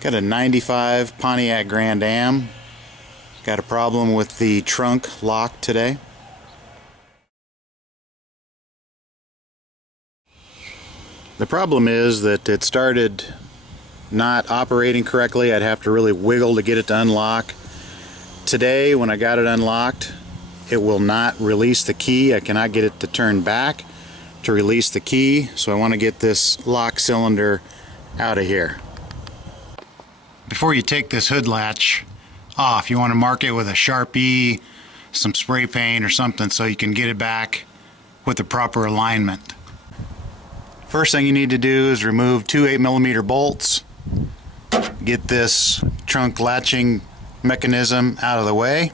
Got a 95 Pontiac Grand Am. Got a problem with the trunk lock today. The problem is that it started not operating correctly. I'd have to really wiggle to get it to unlock. Today, when I got it unlocked, it will not release the key. I cannot get it to turn back to release the key, so I want to get this lock cylinder out of here. Before you take this hood latch off, you want to mark it with a Sharpie, some spray paint or something so you can get it back with the proper alignment. First thing you need to do is remove two 8mm bolts. Get this trunk latching mechanism out of the way.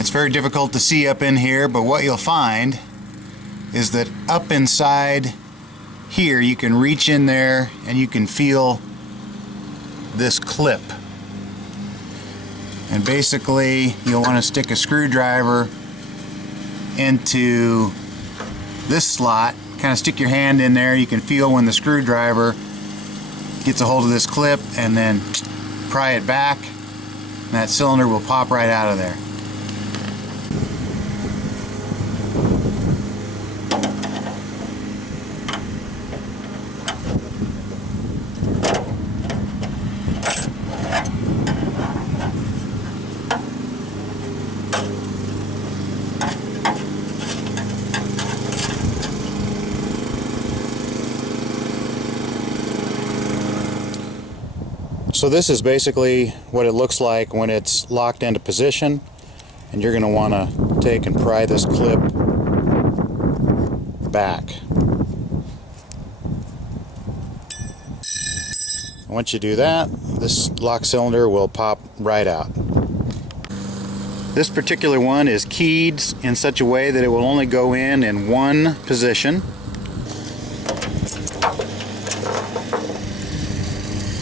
It's very difficult to see up in here, but what you'll find is that up inside here you can reach in there and you can feel this clip. And basically you'll want to stick a screwdriver into this slot, kind of stick your hand in there. You can feel when the screwdriver gets a hold of this clip, and then pry it back and that cylinder will pop right out of there. So this is basically what it looks like when it's locked into position, and you're going to want to take and pry this clip back. Once you do that, this lock cylinder will pop right out. This particular one is keyed in such a way that it will only go in one position.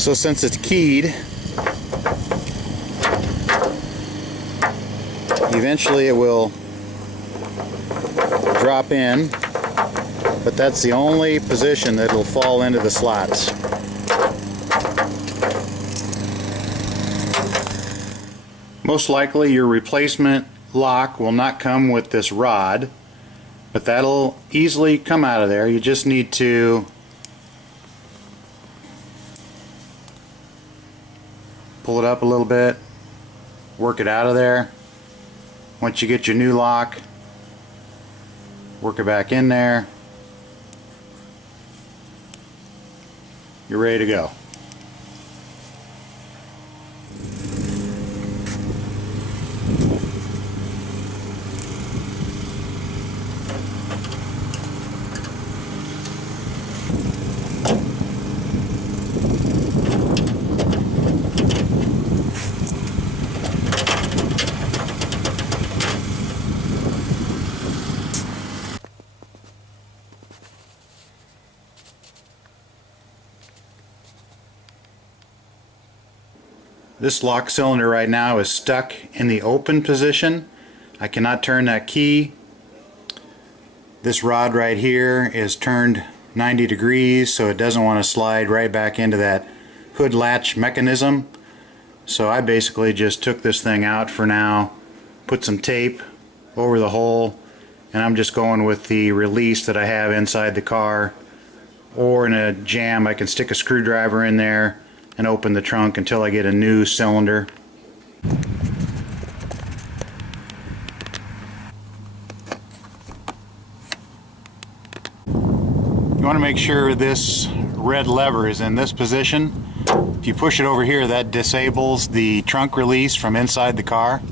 So since it's keyed, eventually it will drop in, but that's the only position that it'll fall into the slots. Most likely your replacement lock will not come with this rod, but that'll easily come out of there. You just need to pull it up a little bit, work it out of there. Once you get your new lock, work it back in there. You're ready to go. This lock cylinder right now is stuck in the open position. I cannot turn that key. This rod right here is turned 90 degrees, so it doesn't want to slide right back into that hood latch mechanism. So I basically just took this thing out for now, put some tape over the hole, and I'm just going with the release that I have inside the car. Or in a jam, I can stick a screwdriver in there and open the trunk until I get a new cylinder. You want to make sure this red lever is in this position. If you push it over here, that disables the trunk release from inside the car.